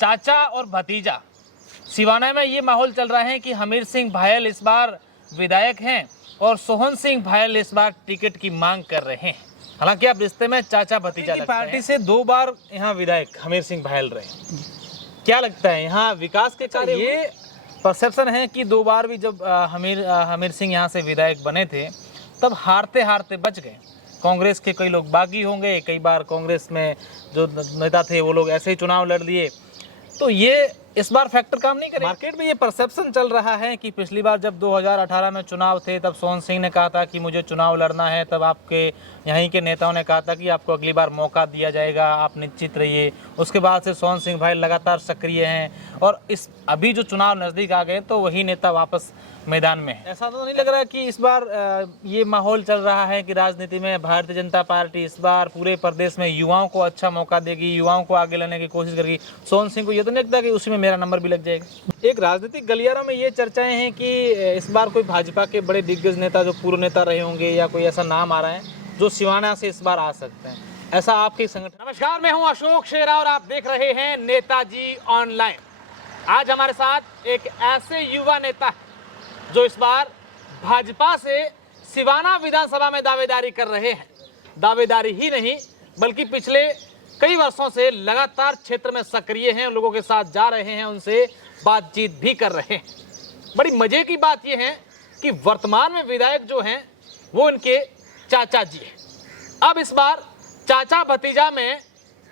चाचा और भतीजा। सिवाना में ये माहौल चल रहा है कि हमीर सिंह भायल इस बार विधायक हैं और सोहन सिंह भायल इस बार टिकट की मांग कर रहे हैं। हालांकि आप रिश्ते में चाचा भतीजा लगते हैं। पार्टी से 2 बार यहाँ विधायक हमीर सिंह भायल रहे, क्या लगता है यहाँ विकास के कार्य? ये परसेप्शन है कि 2 बार भी जब हमीर सिंह यहाँ से विधायक बने थे तब हारते हारते बच गए। कांग्रेस के कई लोग बागी होंगे, कई बार कांग्रेस में जो नेता थे वो लोग ऐसे ही चुनाव लड़ लिए, तो ये इस बार फैक्टर काम नहीं करेगा। मार्केट में ये परसेप्शन चल रहा है कि पिछली बार जब 2018 में चुनाव थे तब सोहन सिंह ने कहा था कि मुझे चुनाव लड़ना है, तब आपके यहीं के नेताओं ने कहा था कि आपको अगली बार मौका दिया जाएगा, आप निश्चित रहिए। उसके बाद से सोहन सिंह भाई लगातार सक्रिय हैं और इस अभी जो चुनाव नज़दीक आ गए तो वही नेता वापस मैदान में है। ऐसा तो नहीं लग रहा कि इस बार ये माहौल चल रहा है कि राजनीति में भारतीय जनता पार्टी इस बार पूरे प्रदेश में युवाओं को अच्छा मौका देगी, युवाओं को आगे लाने की कोशिश करेगी? सोहन सिंह को ये तो नहीं लगता कि उसी में मेरा नंबर भी लग जाएगा? एक राजनीतिक गलियारों में ये चर्चाएं हैं कि इस बार कोई भाजपा के बड़े दिग्गज नेता जो पूर्व नेता रहे होंगे या कोई ऐसा नाम आ रहा है जो सिवाना से इस बार आ सकते हैं, ऐसा आपके संगठन? नमस्कार, मैं हूं अशोक शेरा और आप देख रहे हैं नेताजी ऑनलाइन। आज हमारे साथ एक ऐसे युवा नेता है जो इस बार भाजपा से सिवाना विधानसभा में दावेदारी कर रहे हैं। दावेदारी ही नहीं बल्कि पिछले कई वर्षों से लगातार क्षेत्र में सक्रिय हैं, लोगों के साथ जा रहे हैं, उनसे बातचीत भी कर रहे हैं। बड़ी मजे की बात यह है कि वर्तमान में विधायक जो हैं वो इनके चाचा जी हैं। अब इस बार चाचा भतीजा में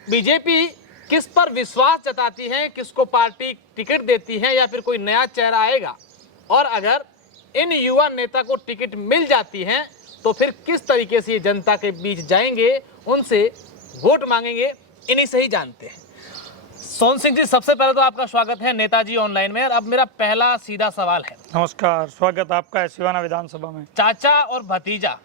बीजेपी किस पर विश्वास जताती है, किसको पार्टी टिकट देती है या फिर कोई नया चेहरा आएगा, और अगर इन युवा नेता को टिकट मिल जाती है तो फिर किस तरीके से ये जनता के बीच जाएंगे, उनसे वोट मांगेंगे, इन्हीं से ही जानते हैं। सोहन सिंह जी, सबसे पहले तो आपका स्वागत है नेताजी ऑनलाइन में। और अब मेरा पहला सीधा सवाल है। नमस्कार, स्वागत आपका है सिवाना विधानसभा में। चाचा और भतीजा,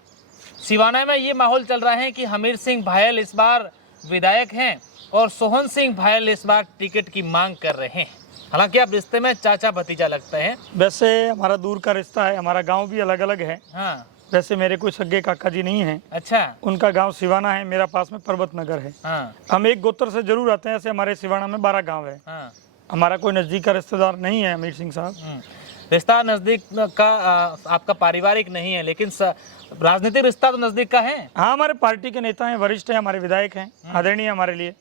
सिवाना में ये माहौल चल रहा है कि हमीर सिंह भायल इस बार विधायक हैं और सोहन सिंह भायल इस बार टिकट की मांग कर रहे हैं। हालांकि आप रिश्ते में चाचा भतीजा लगते हैं। वैसे हमारा दूर का रिश्ता है, हमारा गांव भी अलग अलग है। हाँ। वैसे मेरे कोई सगे काका जी नहीं हैं। अच्छा। उनका गांव सिवाना है, मेरा पास में पर्वत नगर है। हाँ। हम एक गोत्र से जरूर आते हैं, ऐसे हमारे सिवाना में 12 गांव है। हाँ। हमारा कोई नजदीक का रिश्तेदार नहीं है हमीर सिंह साहब। रिश्ता नजदीक का आपका पारिवारिक नहीं है, लेकिन राजनीतिक रिश्ता तो नजदीक का है। हाँ, हमारे पार्टी के नेता हैं, वरिष्ठ हैं, हमारे विधायक हैं, आदरणीय हमारे लिए।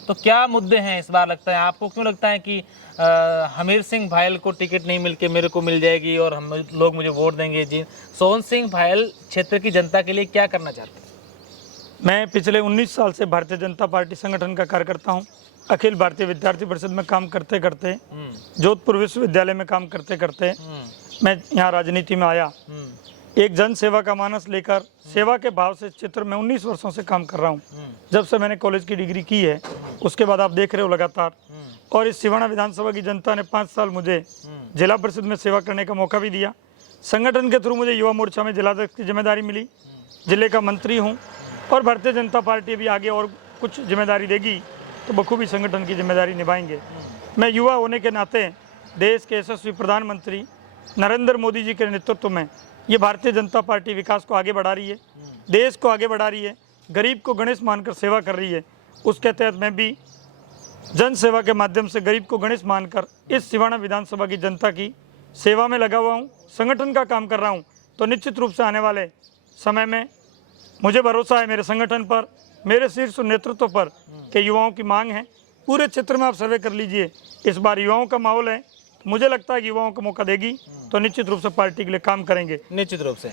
तो क्या मुद्दे हैं इस बार? लगता है आपको, क्यों लगता है कि हमीर सिंह भायल को टिकट नहीं मिलके मेरे को मिल जाएगी और हम लोग मुझे वोट देंगे? जी, सोहन सिंह भायल क्षेत्र की जनता के लिए क्या करना चाहते हैं? मैं पिछले 19 साल से भारतीय जनता पार्टी संगठन का कार्यकर्ता हूँ। अखिल भारतीय विद्यार्थी परिषद में काम करते करते, जोधपुर विश्वविद्यालय में काम करते करते मैं यहाँ राजनीति में आया। एक जन सेवा का मानस लेकर सेवा के भाव से चित्र में 19 वर्षों से काम कर रहा हूँ। जब से मैंने कॉलेज की डिग्री की है उसके बाद आप देख रहे हो लगातार। और इस सिवाना विधानसभा की जनता ने 5 साल मुझे जिला परिषद में सेवा करने का मौका भी दिया। संगठन के थ्रू मुझे युवा मोर्चा में जिलाध्यक्ष की जिम्मेदारी मिली, जिले का मंत्री हूँ। और भारतीय जनता पार्टी भी आगे और कुछ जिम्मेदारी देगी तो बखूबी संगठन की जिम्मेदारी निभाएंगे। मैं युवा होने के नाते देश के यशस्वी प्रधानमंत्री नरेंद्र मोदी जी के नेतृत्व में ये भारतीय जनता पार्टी विकास को आगे बढ़ा रही है, देश को आगे बढ़ा रही है, गरीब को गणेश मानकर सेवा कर रही है। उसके तहत मैं भी जन सेवा के माध्यम से गरीब को गणेश मानकर इस सिवाना विधानसभा की जनता की सेवा में लगा हुआ हूँ, संगठन का काम कर रहा हूँ। तो निश्चित रूप से आने वाले समय में मुझे भरोसा है मेरे संगठन पर, मेरे शीर्ष नेतृत्व पर कि युवाओं की मांग है। पूरे क्षेत्र में आप सर्वे कर लीजिए, इस बार युवाओं का माहौल है। मुझे लगता है कि युवाओं को मौका देगी तो निश्चित रूप से पार्टी के लिए काम करेंगे। निश्चित रूप से।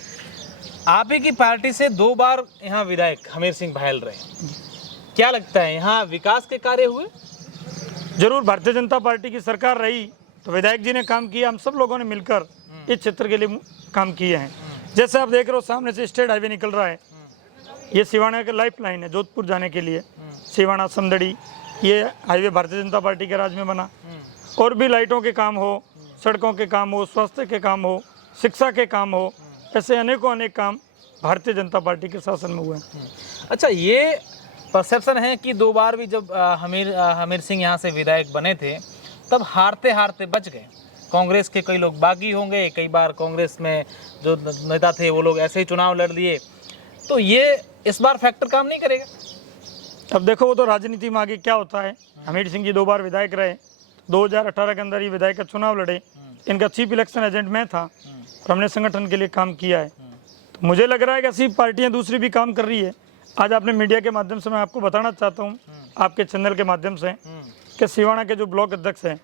आप ही की पार्टी से 2 बार यहाँ विधायक हमीर सिंह भायल रहे, क्या लगता है यहाँ विकास के कार्य हुए? जरूर, भारतीय जनता पार्टी की सरकार रही तो विधायक जी ने काम किया। हम सब लोगों ने मिलकर इस क्षेत्र के लिए काम किए हैं। जैसे आप देख रहे हो सामने से स्टेट हाईवे निकल रहा है, ये सिवाना का लाइफ लाइन है जोधपुर जाने के लिए। सिवाना समदड़ी ये हाईवे भारतीय जनता पार्टी के राज में बना। और भी लाइटों के काम हो, सड़कों के काम हो, स्वास्थ्य के काम हो, शिक्षा के काम हो, ऐसे अनेकों अनेक काम भारतीय जनता पार्टी के शासन में हुए हैं। अच्छा, ये परसेप्शन है कि 2 बार भी जब हमीर सिंह यहाँ से विधायक बने थे तब हारते हारते बच गए। कांग्रेस के कई लोग बागी होंगे, कई बार कांग्रेस में जो नेता थे वो लोग ऐसे ही चुनाव लड़ लिए, तो ये इस बार फैक्टर काम नहीं करेगा? अब देखो वो तो राजनीति में आगे क्या होता है। हमीर सिंह जी 2 बार विधायक रहे, 2018 के अंदर ये विधायक का चुनाव लड़े, इनका चीफ इलेक्शन एजेंट मैं था और हमने संगठन के लिए काम किया है। तो मुझे लग रहा है कि ऐसी पार्टियां दूसरी भी काम कर रही है। आज आपने मीडिया के माध्यम से मैं आपको बताना चाहता हूँ, आपके चैनल के माध्यम से, कि सिवाना के जो ब्लॉक अध्यक्ष हैं,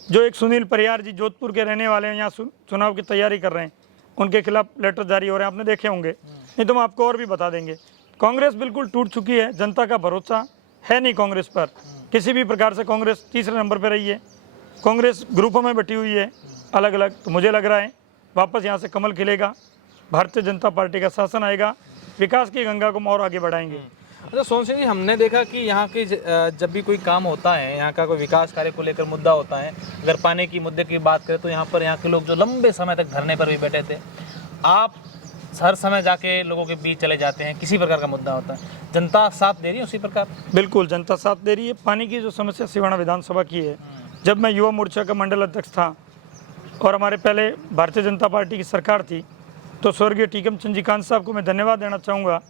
जो एक सुनील परियार जी जोधपुर के रहने वाले हैं, यहाँ चुनाव की तैयारी कर रहे हैं, उनके खिलाफ लेटर जारी हो रहे हैं, आपने देखे होंगे, नहीं तो हम आपको और भी बता देंगे। कांग्रेस बिल्कुल टूट चुकी है, जनता का भरोसा है नहीं कांग्रेस पर किसी भी प्रकार से। कांग्रेस तीसरे नंबर पर रही है, कांग्रेस ग्रुपों में बटी हुई है अलग अलग। तो मुझे लग रहा है वापस यहाँ से कमल खिलेगा, भारतीय जनता पार्टी का शासन आएगा, विकास की गंगा को और आगे बढ़ाएंगे। अच्छा सोहन सिंह जी, हमने देखा कि यहाँ की जब भी कोई काम होता है, यहाँ का कोई विकास कार्य को लेकर मुद्दा होता है, अगर पानी की मुद्दे की बात करें तो यहाँ के लोग जो लंबे समय तक धरने पर भी बैठे थे, आप हर समय जाके लोगों के बीच चले जाते हैं, किसी प्रकार का मुद्दा होता है, जनता साथ दे रही है उसी प्रकार? बिल्कुल जनता साथ दे रही है। पानी की जो समस्या सिवाना विधानसभा की है, जब मैं युवा मोर्चा का मंडल अध्यक्ष था और हमारे पहले भारतीय जनता पार्टी की सरकार थी, तो स्वर्गीय टीकम चंद जी कांत साहब को मैं धन्यवाद देना चाहूँगा।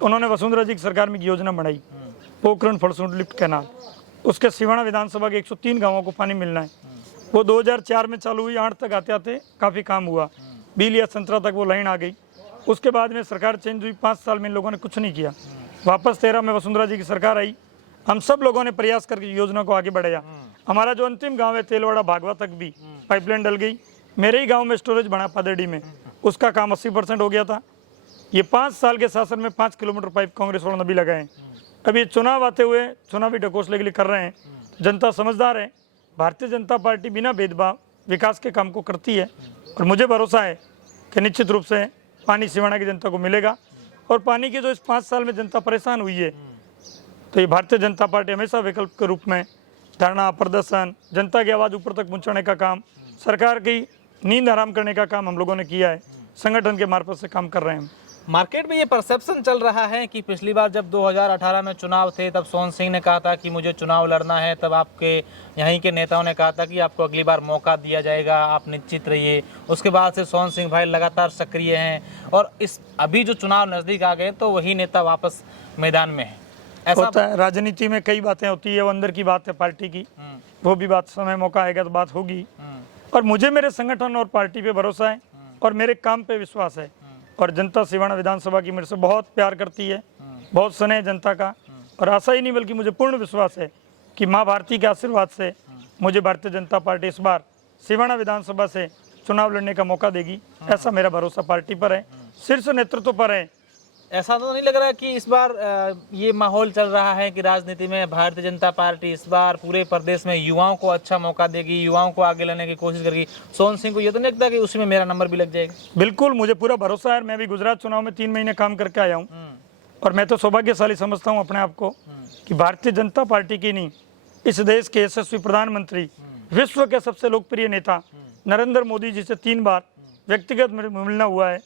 उन्होंने वसुंधरा जी की सरकार में एक योजना बनाई, पोखरण फलसूट लिफ्ट कैनाल, उसके सिवाना विधानसभा के 103 गाँवों को पानी मिलना है। वो 2004 में चालू हुई, 8 तक आते आते काफ़ी काम हुआ, बीलिया संतरा तक वो लाइन आ गई। उसके बाद में सरकार चेंज हुई, 5 साल में इन लोगों ने कुछ नहीं किया। वापस 13 में वसुंधरा जी की सरकार आई, हम सब लोगों ने प्रयास करके योजना को आगे बढ़ाया। हमारा जो अंतिम गांव है तेलवाड़ा भागवा तक भी पाइपलाइन डल गई। मेरे ही गांव में स्टोरेज बना पादेड़ी में, उसका काम 80% हो गया था। ये 5 साल के शासन में 5 किलोमीटर पाइप कांग्रेस वालों ने भी लगाए हैं। अब ये चुनाव आते हुए चुनावी ढकोसले के लिए कर रहे हैं। जनता समझदार है, भारतीय जनता पार्टी बिना भेदभाव विकास के काम को करती है और मुझे भरोसा है कि निश्चित रूप से पानी सिवाना की जनता को मिलेगा। और पानी की जो इस 5 साल में जनता परेशान हुई है, तो ये भारतीय जनता पार्टी हमेशा विकल्प के रूप में धरना प्रदर्शन, जनता की आवाज़ ऊपर तक पहुंचाने का काम, सरकार की नींद आराम करने का काम हम लोगों ने किया है। संगठन के मार्फत से काम कर रहे हैं। मार्केट में ये परसेप्शन चल रहा है कि पिछली बार जब 2018 में चुनाव थे, तब सोहन सिंह ने कहा था कि मुझे चुनाव लड़ना है, तब आपके यहीं के नेताओं ने कहा था कि आपको अगली बार मौका दिया जाएगा, आप निश्चित रहिए। उसके बाद से सोहन सिंह भाई लगातार सक्रिय हैं और इस अभी जो चुनाव नज़दीक आ गए तो वही नेता वापस मैदान में है। ऐसा होता है, राजनीति में कई बातें होती है, वो अंदर की बात है पार्टी की, वो भी बात समय मौका आएगा तो बात होगी। और मुझे मेरे संगठन और पार्टी पे भरोसा है और मेरे काम पे विश्वास है। और जनता सिवाना विधानसभा की मेरे से बहुत प्यार करती है, बहुत स्नेह जनता का। और आशा ही नहीं बल्कि मुझे पूर्ण विश्वास है कि माँ भारती के आशीर्वाद से मुझे भारतीय जनता पार्टी इस बार सिवाना विधानसभा से चुनाव लड़ने का मौका देगी। ऐसा मेरा भरोसा पार्टी पर है, शीर्ष नेतृत्व पर है। ऐसा तो नहीं लग रहा है कि इस बार ये माहौल चल रहा है कि राजनीति में भारतीय जनता पार्टी इस बार पूरे प्रदेश में युवाओं को अच्छा मौका देगी, युवाओं को आगे लाने की कोशिश करेगी? सोहन सिंह को ये तो नहीं लगता कि उसी में मेरा नंबर भी लग जाएगा? बिल्कुल, मुझे पूरा भरोसा है। मैं भी गुजरात चुनाव में 3 महीने काम करके आया हूँ और मैं तो सौभाग्यशाली समझता हूँ अपने आप को कि भारतीय जनता पार्टी की नहीं, इस देश के यशस्वी प्रधानमंत्री, विश्व के सबसे लोकप्रिय नेता नरेंद्र मोदी जी से 3 बार व्यक्तिगत मिलना हुआ है।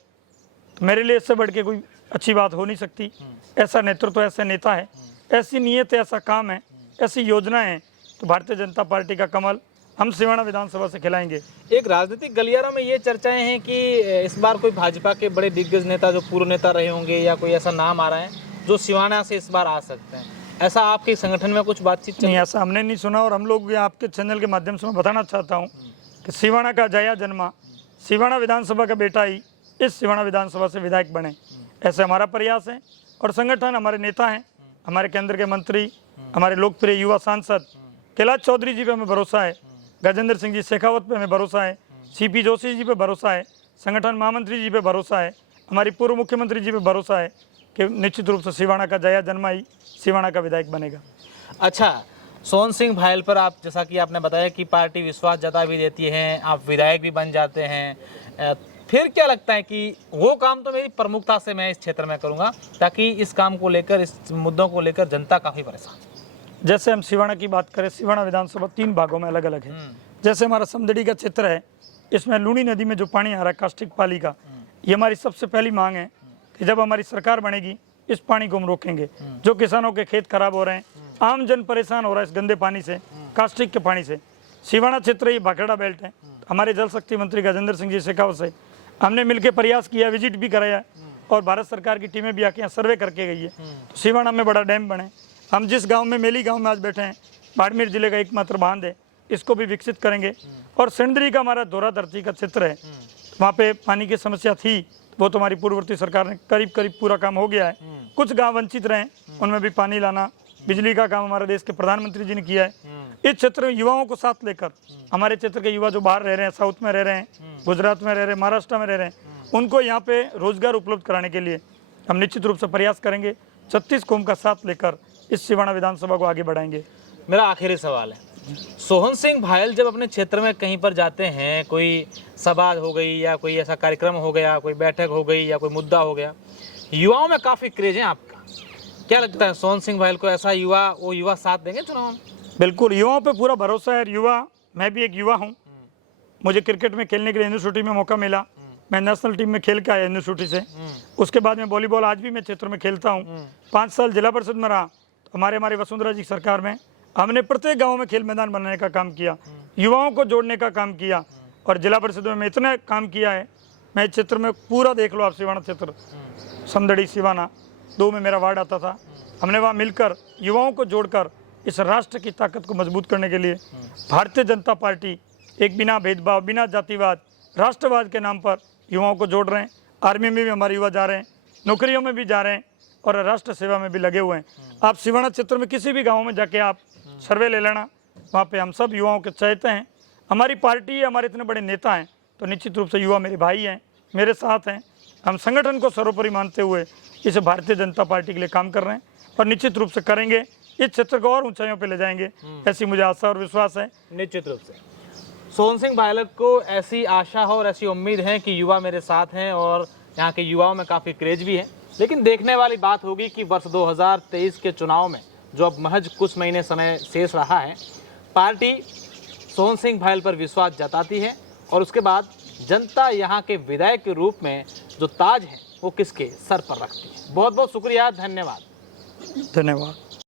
तो मेरे लिए इससे बढ़ के कोई अच्छी बात हो नहीं सकती। ऐसा नेतृत्व, ऐसे नेता है, ऐसी नीयत है, ऐसा काम है, ऐसी योजना है, तो भारतीय जनता पार्टी का कमल हम सिवाना विधानसभा से खिलाएंगे। एक राजनीतिक गलियारों में ये चर्चाएं हैं कि इस बार कोई भाजपा के बड़े दिग्गज नेता जो पूर्व नेता रहे होंगे या कोई ऐसा नाम आ रहा है जो सिवाना से इस बार आ सकते हैं। ऐसा आपके संगठन में कुछ बातचीत नहीं, ऐसा हमने नहीं सुना। और हम लोग आपके चैनल के माध्यम से मैं बताना चाहता हूँ कि सिवाना का जया जन्मा, सिवाना विधानसभा का बेटा ही इस सिवाना विधानसभा से विधायक बने, ऐसे हमारा प्रयास है। और संगठन, हमारे नेता हैं, हमारे केंद्र के मंत्री, हमारे लोकप्रिय युवा सांसद कैलाश चौधरी जी पे हमें भरोसा है, गजेंद्र सिंह जी शेखावत पे हमें भरोसा है, सीपी जोशी जी पे भरोसा है, संगठन महामंत्री जी पे भरोसा है, हमारी पूर्व मुख्यमंत्री जी पे भरोसा है कि निश्चित रूप से सिवाना का जया जन्मा ही सिवाना का विधायक बनेगा। अच्छा, सोहन सिंह भायल पर आप, जैसा कि आपने बताया कि पार्टी विश्वास जता भी देती है, आप विधायक भी बन जाते हैं, फिर क्या लगता है कि वो काम तो मेरी प्रमुखता से मैं इस क्षेत्र में करूंगा ताकि इस काम को लेकर, इस मुद्दों को लेकर जनता काफ़ी परेशान। जैसे हम सिवाना की बात करें, सिवाना विधानसभा 3 भागों में अलग अलग है। जैसे हमारा समदड़ी का क्षेत्र है, इसमें लूणी नदी में जो पानी आ रहा है कास्टिक पाली का, ये हमारी सबसे पहली मांग है कि जब हमारी सरकार बनेगी इस पानी को हम रोकेंगे। जो किसानों के खेत खराब हो रहे हैं, आम जन परेशान हो रहा है इस गंदे पानी से, कास्टिक के पानी से। सिवाना क्षेत्र ये भाखड़ा बेल्ट है। हमारे जल शक्ति मंत्री गजेंद्र सिंह जी शेखावत से हमने मिलकर प्रयास किया, विजिट भी कराया और भारत सरकार की टीमें भी आके यहाँ सर्वे करके गई है। तो सिवाना में बड़ा डैम बने, हम जिस गांव में मेली गांव में आज बैठे हैं, बाड़मेर जिले का एकमात्र बांध है, इसको भी विकसित करेंगे। और सिंदरी का हमारा दोरा धरती का क्षेत्र है, वहाँ पे पानी की समस्या थी, वो तो हमारी पूर्ववर्ती सरकार ने करीब करीब पूरा काम हो गया है। कुछ गांव वंचित रहे, उनमें भी पानी लाना, बिजली का काम हमारे देश के प्रधानमंत्री जी ने किया है। इस क्षेत्र में युवाओं को साथ लेकर, हमारे क्षेत्र के युवा जो बाहर रह रहे हैं, साउथ में रह रहे हैं, गुजरात में रह रहे हैं, महाराष्ट्र में रह रहे हैं, उनको यहाँ पे रोजगार उपलब्ध कराने के लिए हम निश्चित रूप से प्रयास करेंगे। 36 कौम का साथ लेकर इस सिवाना विधानसभा को आगे बढ़ाएंगे। मेरा आखिरी सवाल है, सोहन सिंह भायल जब अपने क्षेत्र में कहीं पर जाते हैं, कोई सभा हो गई या कोई ऐसा कार्यक्रम हो गया, कोई बैठक हो गई या कोई मुद्दा हो गया, युवाओं में काफ़ी क्रेज है आपका, क्या लगता है सोहन सिंह भायल को ऐसा युवा, वो युवा साथ देंगे चुनाव में? बिल्कुल, युवाओं पे पूरा भरोसा है। युवा, मैं भी एक युवा हूँ, मुझे क्रिकेट में खेलने के लिए यूनिवर्सिटी में मौका मिला, मैं नेशनल टीम में खेल के आया यूनिवर्सिटी से। उसके बाद में वॉलीबॉल आज भी मैं क्षेत्र में खेलता हूँ। 5 साल जिला परिषद में रहा, तो हमारे वसुंधरा जी सरकार में हमने प्रत्येक गांव में खेल मैदान बनाने का काम किया, युवाओं को जोड़ने का काम किया, और जिला परिषद में मैं इतना काम किया है। मैं क्षेत्र में पूरा देख लो आप, सिवाना क्षेत्र, समदड़ी सिवाना 2 में मेरा वार्ड आता था, हमने वहाँ मिलकर युवाओं को जोड़कर इस राष्ट्र की ताकत को मजबूत करने के लिए भारतीय जनता पार्टी एक बिना भेदभाव, बिना जातिवाद, राष्ट्रवाद के नाम पर युवाओं को जोड़ रहे हैं। आर्मी में भी हमारे युवा जा रहे हैं, नौकरियों में भी जा रहे हैं, और राष्ट्र सेवा में भी लगे हुए हैं। आप सिवाना क्षेत्र में किसी भी गाँव में जाके आप सर्वे ले लेना, वहाँ पे हम सब युवाओं के चहेते हैं। हमारी पार्टी है, हमारे इतने बड़े नेता हैं, तो निश्चित रूप से युवा मेरे भाई हैं, मेरे साथ हैं। हम संगठन को सर्वोपरि मानते हुए इस भारतीय जनता पार्टी के लिए काम कर रहे हैं, और निश्चित रूप से करेंगे, इस क्षेत्र को और ऊंचाइयों पे ले जाएंगे, ऐसी मुझे आशा और विश्वास है। निश्चित रूप से सोहन सिंह भायल को ऐसी आशा हो और ऐसी उम्मीद है कि युवा मेरे साथ हैं, और यहाँ के युवाओं में काफ़ी क्रेज भी है। लेकिन देखने वाली बात होगी कि वर्ष 2023 के चुनाव में, जो अब महज कुछ महीने समय शेष रहा है, पार्टी सोहन सिंह भायल पर विश्वास जताती है, और उसके बाद जनता यहाँ के विधायक के रूप में जो ताज है वो किसके सर पर रखती है। बहुत बहुत शुक्रिया, धन्यवाद। धन्यवाद।